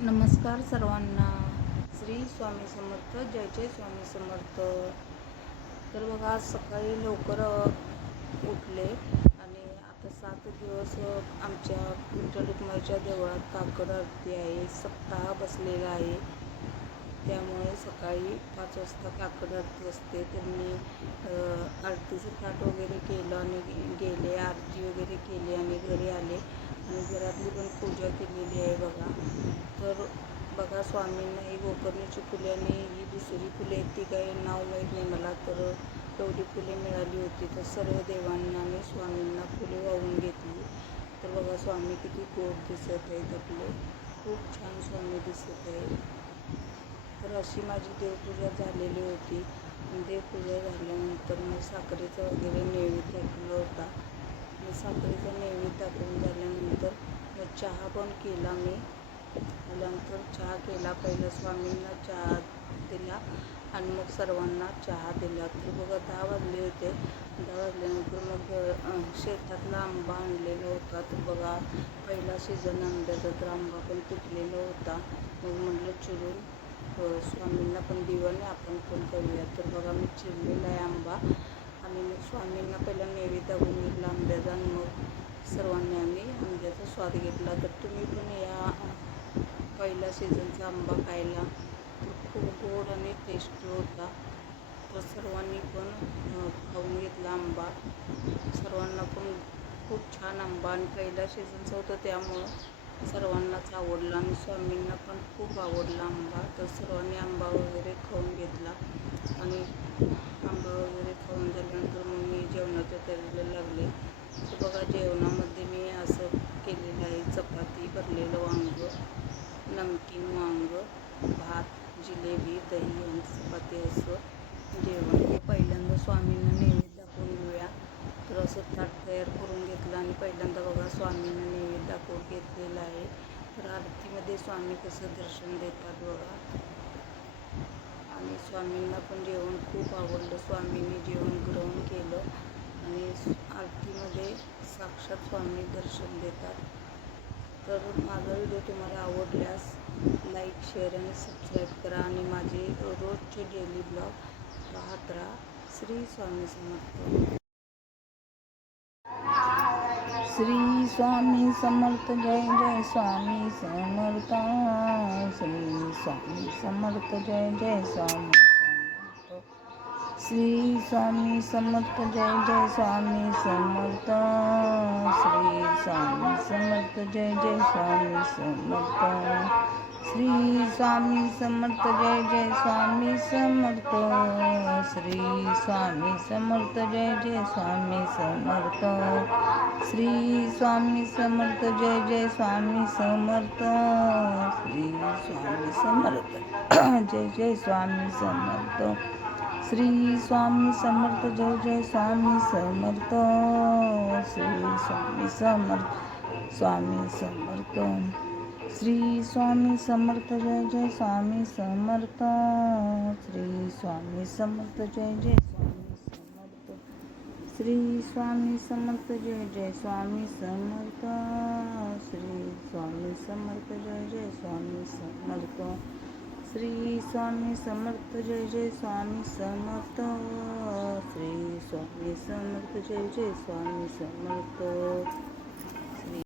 नमस्कार सर्वांना. श्री स्वामी समर्थ. जय जय स्वामी समर्थ. तर बघा, आज सकाळी लवकर उठले आणि आता 7 दिवस आमच्या विठ्ठल रुक्माईच्या देवळात काकड आरती आहे. सप्ताह बसलेला आहे, त्यामुळे सकाळी 5 वाजता काकड आरती असते. तर मी आरतीचं ताट वगैरे केलं आणि गेले, आरती वगैरे केली आणि घरी आले आणि घरातली पण पूजा केलेली आहे बघा. तर बघा, स्वामींना ही गोकर्णाची फुले आणि ही दुसरी फुले आहेत, ती काही नाव माहीत नाही मला. तर एवढी फुले मिळाली होती, तर सर्व देवांना आणि स्वामींना फुले वाहून घेतली. तर बघा, स्वामी किती गोड दिसत आहेत आपले, खूप छान स्वामी दिसत आहेत. तर अशी माझी देवपूजा झालेली होती. देवपूजा झाल्यानंतर मग साखरेचा वगैरे नैवेद्य दाखवला होता. मग साखरेचा नैवेद्य दाखवून झाल्यानंतर मग चहा पण केला मी. त्यानंतर चहा केला, पहिला स्वामींना चहा दिला आणि मग सर्वांना चहा दिला. तर बघा, 10 वाजले होते. 10 वाजल्यानंतर मग शेतातला आंबा आणलेला होता. तर बघा, पहिला सीझन आंब्याचा, तर आंबा पण तुटलेला होता. मग म्हटलं चिरून स्वामींना पण देऊ आणि आपण पण करूया. तर बघा, मी चिरलेला आहे आंबा आणि मग स्वामींना पहिला नैवेद्य दाखवून घेतला आंब्याचा आणि मग सर्वांनी आम्ही आंब्याचा स्वाद घेतला. तर तुम्ही पण या पहिल्या सीझनचा आंबा खायला. तर खूप गोड आणि टेस्टी होता. तर सर्वांनी पण खाऊन घेतला आंबा. सर्वांना पण खूप छान आंबा आणि पहिल्या सीझनचा होता, त्यामुळं सर्वांनाच आवडला आणि स्वामींना पण खूप आवडला आंबा. तर सर्वांनी आंबा वगैरे खाऊन घेतला आणि आंबा वगैरे खाऊन झाल्यानंतर मग मी जेवणाच्या तयारीला लागले. तर बघा, जेवणामध्ये मी असं केलेलं आहे, चपाती, भरलेलं वांग, नमकीन वांग, भात, जिलेबी, दही आणि चपाती असं जेवण. पहिल्यांदा स्वामींना नैवेद्य दाखवून घेऊया. तर असं ताट तयार करून घेतलं आणि पहिल्यांदा बघा, स्वामींना नैवेद्य दाखवून घेतलेलं आहे. तर आरतीमध्ये स्वामी कसं दर्शन देतात बघा. आणि स्वामींना पण जेवण खूप आवडलं. स्वामींनी जेवण ग्रहण केलं आणि आरतीमध्ये साक्षात स्वामी दर्शन देतात. तर माझा व्हिडिओ तुम्हाला आवडल्यास लाईक, शेअर आणि सबस्क्राईब करा आणि माझे रोजचे डेली ब्लॉग पाहत राहा. श्री स्वामी समर्थ. श्री स्वामी समर्थ. जय जय स्वामी समर्थ. श्री स्वामी समर्थ. जय जय स्वामी समर्थ. श्री स्वामी समर्थ. जय जय स्वामी समर्थ. श्री स्वामी समर्थ. जय जय स्वामी समर्थ. श्री स्वामी समर्थ. जय जय स्वामी समर्थ. श्री स्वामी समर्थ. जय जय स्वामी समर्थ. श्री स्वामी समर्थ. जय जय स्वामी समर्थ. श्री स्वामी समर्थ. जय जय स्वामी समर्थ. श्री स्वामी समर्थ. जय जय स्वामी समर्थ. श्री स्वामी समर्थ. स्वामी समर्थ. श्री स्वामी समर्थ. जय जय स्वामी समर्थ. श्री स्वामी समर्थ. जय जय स्वामी समर्थ. श्री स्वामी समर्थ. जय जय स्वामी समर्थ. श्री स्वामी समर्थ. जय जय स्वामी समर्थ. श्री स्वामी समर्थ. जय जय स्वामी समर्थ. श्री स्वामी समर्थ. जय जय स्वामी समर्थ.